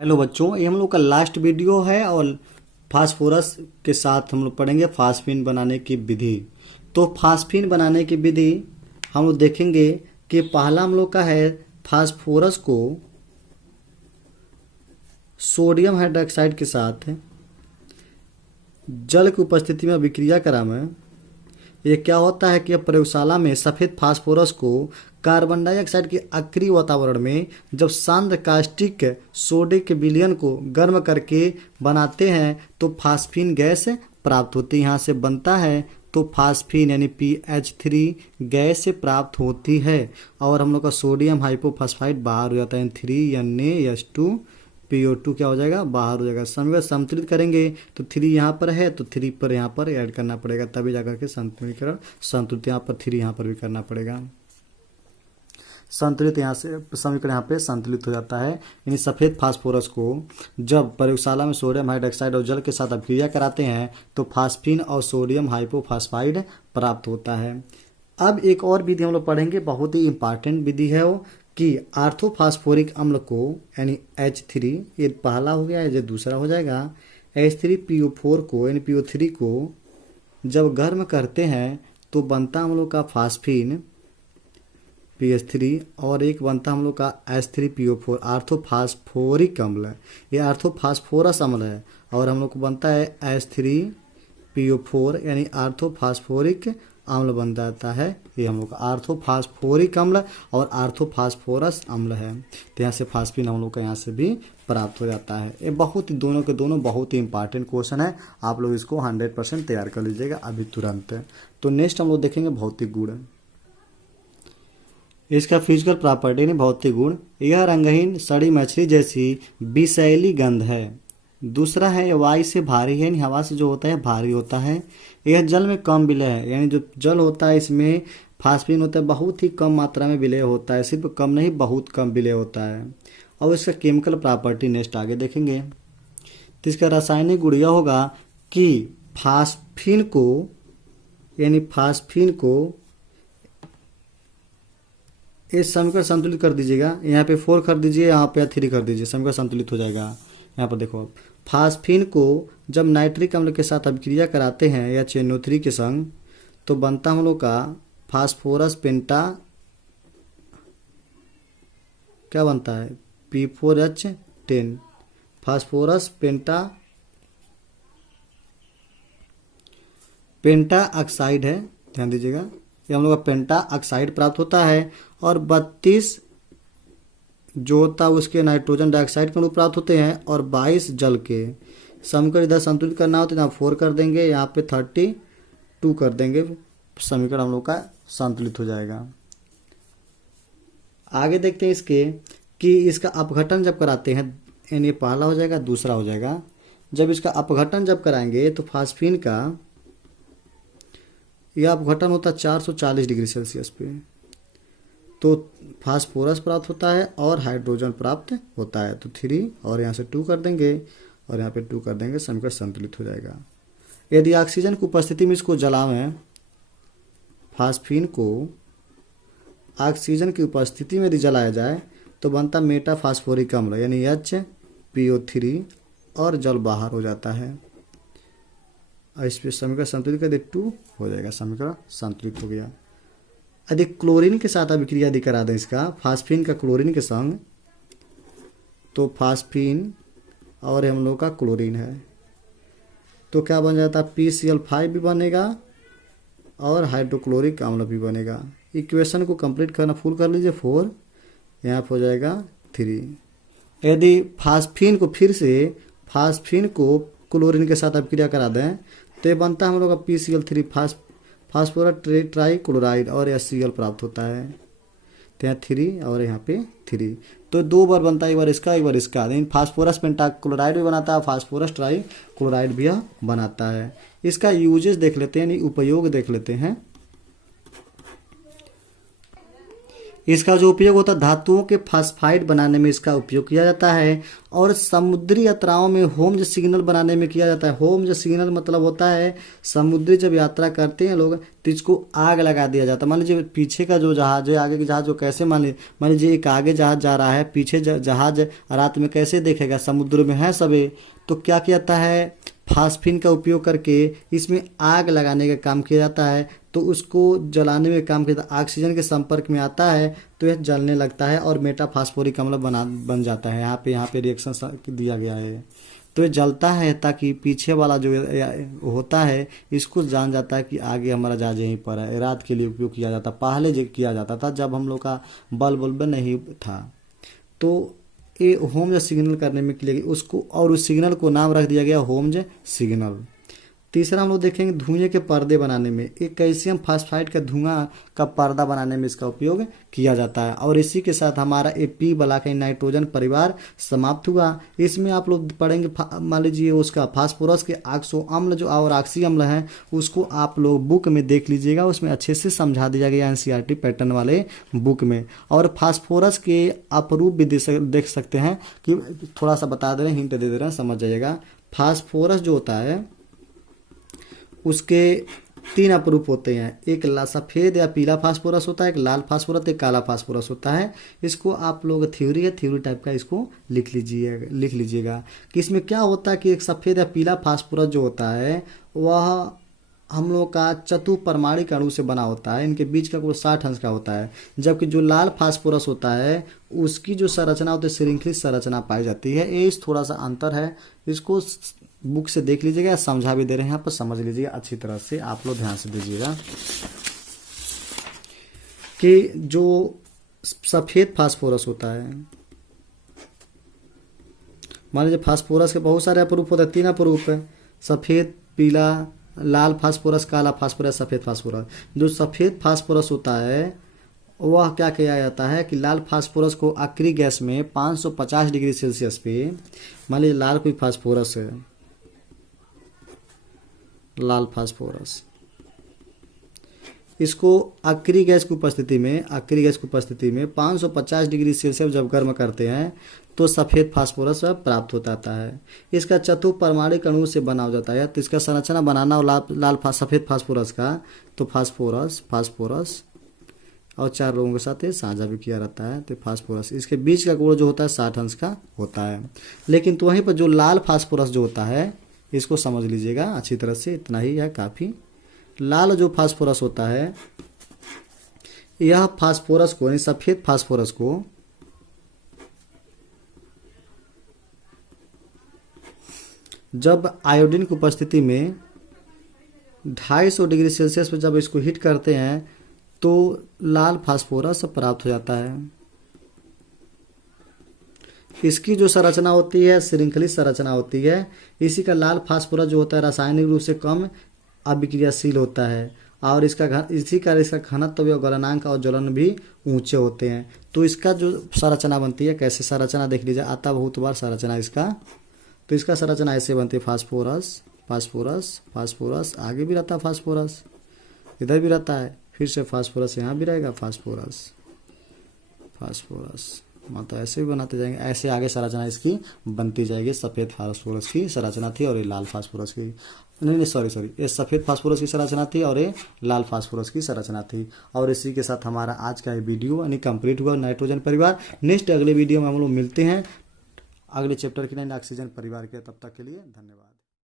Hello बच्चों, ये हम लोग का लास्ट वीडियो है और फास्फोरस के साथ हम लोग पढ़ेंगे फास्फीन बनाने की विधि। तो फास्फीन बनाने की विधि हम लोग देखेंगे कि पहला हम लोग का है फास्फोरस को सोडियम हाइड्रोक्साइड के साथ जल की उपस्थिति में अभिक्रिया कराएं। ये क्या होता है कि प्रयोगशाला में सफ़ेद फास्फोरस को कार्बन डाइऑक्साइड के अक्रिय वातावरण में जब सांद्र कास्टिक सोडिक विलयन को गर्म करके बनाते हैं तो फास्फीन गैस प्राप्त होती है। यहाँ से बनता है तो फास्फीन यानी PH3 गैस से प्राप्त होती है और हम लोग का सोडियम हाइपोफॉस्फाइड बाहर हो जाता है। 3Na PO2 क्या हो जाएगा, बाहर हो जाएगा। समीकरण संतुलित करेंगे तो 3 यहाँ पर है तो 3 पर यहाँ पर ऐड करना पड़ेगा, तभी जाकर के संतुलीकरण संतुलित यहाँ पर 3 यहाँ पर भी करना पड़ेगा। संतुलित यहाँ से समीकरण यहाँ पे संतुलित हो जाता है। यानी सफ़ेद फास्फोरस को जब प्रयोगशाला में सोडियम हाइड्रोक्साइड और जल के साथ अभिक्रिया कराते हैं तो फास्फीन और सोडियम हाइपोफॉस्फाइड प्राप्त होता है। अब एक और विधि हम लोग पढ़ेंगे, बहुत ही इंपॉर्टेंट विधि है वो, कि आर्थोफास्फोरिक अम्ल को यानी H3, ये पहला हो गया, ये दूसरा हो जाएगा। H3PO4 को यानी PO3 को जब गर्म करते हैं तो बनता हम लोग का फास्फीन PH3 और एक बनता हम लोग का H3PO4 आर्थोफास्फोरिक अम्ल। ये आर्थोफास्फोरस अम्ल है और हम लोग को बनता है H3PO4 यानी आर्थोफास्फोरिक अम्ल बन जाता है। ये हम लोग का आर्थोफास्फोरिक अम्ल और आर्थोफास्फोरस अम्ल है। तो यहाँ से फास्फीन हम लोग का यहाँ से भी प्राप्त हो जाता है। ये बहुत ही दोनों के दोनों बहुत ही इंपॉर्टेंट क्वेश्चन है, आप लोग इसको 100% तैयार कर लीजिएगा अभी तुरंत। तो नेक्स्ट हम लोग देखेंगे भौतिक गुण। इसका फिजिकल प्रॉपर्टी यानी भौतिक गुण, यह रंगहीन सड़ी मछली जैसी विषैली गंध है। दूसरा है वायु से भारी है, यानी हवा से जो होता है भारी होता है। यह जल में कम विलय है, यानी जो जल होता है इसमें फास्फीन होता है बहुत ही कम मात्रा में विलय होता है, सिर्फ कम नहीं बहुत कम विलय होता है। और इसका केमिकल प्रॉपर्टी नेक्स्ट आगे देखेंगे। तो इसका रासायनिक गुण यह होगा कि फास्फीन को यानी फास्फीन को इस समीकरण संतुलित कर दीजिएगा, यहाँ पे 4 कर दीजिए, यहाँ पे 3 कर दीजिए, समीकरण संतुलित हो जाएगा। यहाँ पर देखो फास्फीन को जब नाइट्रिक अम्ल के साथ अभिक्रिया कराते हैं या NO3 के संग तो बनता हम लोग का फास्फोरस पेंटा, क्या बनता है P4H10 फास्फोरस पेंटा ऑक्साइड है, ध्यान दीजिएगा। ये हम लोग का पेंटा ऑक्साइड प्राप्त होता है और 32 जो होता है उसके नाइट्रोजन डाइऑक्साइड के अणु प्राप्त होते हैं और 22 जल के। समीकरण इधर संतुलित करना हो तो यहाँ 4 कर देंगे, यहाँ पे 32 कर देंगे, समीकरण हम लोग का संतुलित हो जाएगा। आगे देखते हैं इसके कि इसका अपघटन जब कराते हैं, यानी पहला हो जाएगा दूसरा हो जाएगा। जब इसका अपघटन जब कराएंगे तो फास्फीन का यह अपघटन होता है 440 डिग्री सेल्सियस पे, तो फास्फोरस प्राप्त होता है और हाइड्रोजन प्राप्त होता है। तो 3 और यहाँ से 2 कर देंगे और यहाँ पे 2 कर देंगे, समीकरण संतुलित हो जाएगा। यदि ऑक्सीजन की उपस्थिति में इसको जलावें, फास्फीन को ऑक्सीजन की उपस्थिति में यदि जलाया जाए तो बनता मेटाफास्फोरिक अम्ल यानी HPO3 और जल बाहर हो जाता है। और इस पर समीकरण संतुलित कर दे 2 हो जाएगा, समीकरण संतुलित हो गया। यदि क्लोरीन के साथ अभिक्रिया यदि करा दें इसका फास्फीन का क्लोरीन के संग तो फास्फीन और हम लोग का क्लोरीन है तो क्या बन जाता है PCl5 भी बनेगा और हाइड्रोक्लोरिक अम्ल भी बनेगा। इक्वेशन को कंप्लीट करना फुल कर लीजिए, 4 यहाँ पर हो जाएगा 3। यदि फास्फीन को फिर से फास्फीन को क्लोरीन के साथ अभिक्रिया करा दें तो ये बनता है हम लोग का PCl3 फास्फोरस ट्राइक्लोराइड और HCl प्राप्त होता है। तो यहाँ 3 और यहाँ पे 3, तो 2 बार बनता है, एक बार इसका एक बार इसका। लेकिन फास्फोरस पेंटाक्लोराइड भी बनाता है, फास्फोरस ट्राइक्लोराइड भी बनाता है। इसका यूजेस देख लेते हैं, यानी उपयोग देख लेते हैं। इसका जो उपयोग होता है धातुओं के फास्फाइड बनाने में इसका उपयोग किया जाता है, और समुद्री यात्राओं में होम्स सिग्नल बनाने में किया जाता है। होम्स सिग्नल मतलब होता है समुद्री जब यात्रा करते हैं लोग तो इसको आग लगा दिया जाता है। मान लीजिए पीछे का जो जहाज है, आगे के जहाज जो कैसे मान लीजिए एक आगे जहाज जा रहा है, पीछे जहाज रात में कैसे देखेगा, समुद्र में है सभी, तो क्या किया जाता है फास्फिन का उपयोग करके इसमें आग लगाने का काम किया जाता है। तो उसको जलाने में काम किया जाता है, ऑक्सीजन के संपर्क में आता है तो यह जलने लगता है और मेटाफास्फोरिक अम्ल बन जाता है। यहाँ पे रिएक्शन दिया गया है, तो ये जलता है ताकि पीछे वाला जो होता है इसको जान जाता है कि आगे हमारा जहाज यहीं पर है। रात के लिए उपयोग किया जाता, पहले जो किया जाता था जब हम लोग का बल्ब नहीं था, तो ये होम्स सिग्नल करने में किया गया उसको, और उस सिग्नल को नाम रख दिया गया होम्स सिग्नल। तीसरा हम लोग देखेंगे धुएं के पर्दे बनाने में, एक कैल्शियम फास्फाइड का धुआं का पर्दा बनाने में इसका उपयोग किया जाता है। और इसी के साथ हमारा पी ब्लॉक नाइट्रोजन परिवार समाप्त हुआ। इसमें आप लोग पढ़ेंगे मान लीजिए उसका फास्फोरस के ऑक्सो अम्ल जो और ऑक्सी अम्ल है उसको आप लोग बुक में देख लीजिएगा, उसमें अच्छे से समझा दिया गया एनसीईआरटी पैटर्न वाले बुक में। और फास्फोरस के अपरूप भी देख सकते हैं कि थोड़ा सा बता दे रहे हैं, हिंट दे दे रहे हैं, समझ जाइएगा। फास्फोरस जो होता है उसके 3 अपरूप होते हैं, एक सफ़ेद या पीला फास्फोरस होता है, एक लाल फास्फोरस, एक काला फास्फोरस होता है। इसको आप लोग थ्योरी टाइप का इसको लिख लीजिएगा कि इसमें क्या होता है कि एक सफ़ेद या पीला फास्फोरस जो होता है वह हम लोग का चतुपरमाणिक अणु से बना होता है, इनके बीच का कोई 60 अंश का होता है। जबकि जो लाल फास्फोरस होता है उसकी जो संरचना होती है श्रृंखलित संरचना पाई जाती है। ये थोड़ा सा अंतर है, इसको बुक से देख लीजिएगा, समझा भी दे रहे हैं यहाँ पर, समझ लीजिएगा अच्छी तरह से, आप लोग ध्यान से दीजिएगा कि जो सफ़ेद फास्फोरस होता है, मान लीजिए फास्फोरस के बहुत सारे अपरूप होते हैं, 3 अपरूप है, सफ़ेद, पीला, लाल फास्फोरस, काला फास्फोरस, सफ़ेद फास्फोरस। जो सफ़ेद फास्फोरस होता है वह क्या किया जाता है कि लाल फास्फोरस को आखिरी गैस में 550 डिग्री सेल्सियस पे, मान लीजिए लाल कोई फास्फोरस है, लाल फास्फोरस, इसको आखिरी गैस की उपस्थिति में 550 डिग्री सेल्सियस जब गर्म करते हैं तो सफ़ेद फास्फोरस प्राप्त होता है। इसका चतुपरमाणिक अणु से बना हो जाता है। तो इसका संरचना बनाना और सफ़ेद फास्फोरस का, तो फास्फोरस और 4 लोगों के साथ ये साझा भी किया रहता है। तो फास्फोरस इसके बीच का गुण जो होता है 60 अंश का होता है। लेकिन तो वहीं पर जो लाल फास्फोरस जो होता है इसको समझ लीजिएगा अच्छी तरह से, इतना ही है काफ़ी। लाल जो फास्फोरस होता है यह फास्फोरस को यानी सफ़ेद फास्फोरस को जब आयोडीन की उपस्थिति में 250 डिग्री सेल्सियस पर जब इसको हीट करते हैं तो लाल फास्फोरस प्राप्त हो जाता है। इसकी जो संरचना होती है श्रृंखलित संरचना होती है। इसी का लाल फास्फोरस जो होता है रासायनिक रूप से कम अभिक्रियाशील होता है और इसका घनत्व व गलनांक और ज्वलन भी ऊंचे होते हैं। तो इसका जो संरचना बनती है, कैसे संरचना देख लीजिए, आता बहुत बार संरचना इसका। तो इसका संरचना ऐसे बनती है, फास्फोरस, आगे भी रहता है फास्फोरस, इधर भी रहता है, फिर से फास्फोरस यहाँ भी रहेगा, फास्फोरस, मतलब ऐसे भी बनाते जाएंगे, ऐसे आगे संरचना इसकी बनती जाएगी। सफ़ेद फास्फोरस की संरचना थी और ये लाल फास्फोरस की, नहीं सॉरी, ये सफ़ेद फास्फोरस की संरचना थी और ये लाल फास्फोरस की संरचना थी। और इसी के साथ हमारा आज का ये वीडियो यानी कंप्लीट हुआ नाइट्रोजन परिवार। नेक्स्ट अगले वीडियो में हम लोग मिलते हैं अगले चैप्टर के लिए ऑक्सीजन परिवार के। तब तक के लिए धन्यवाद।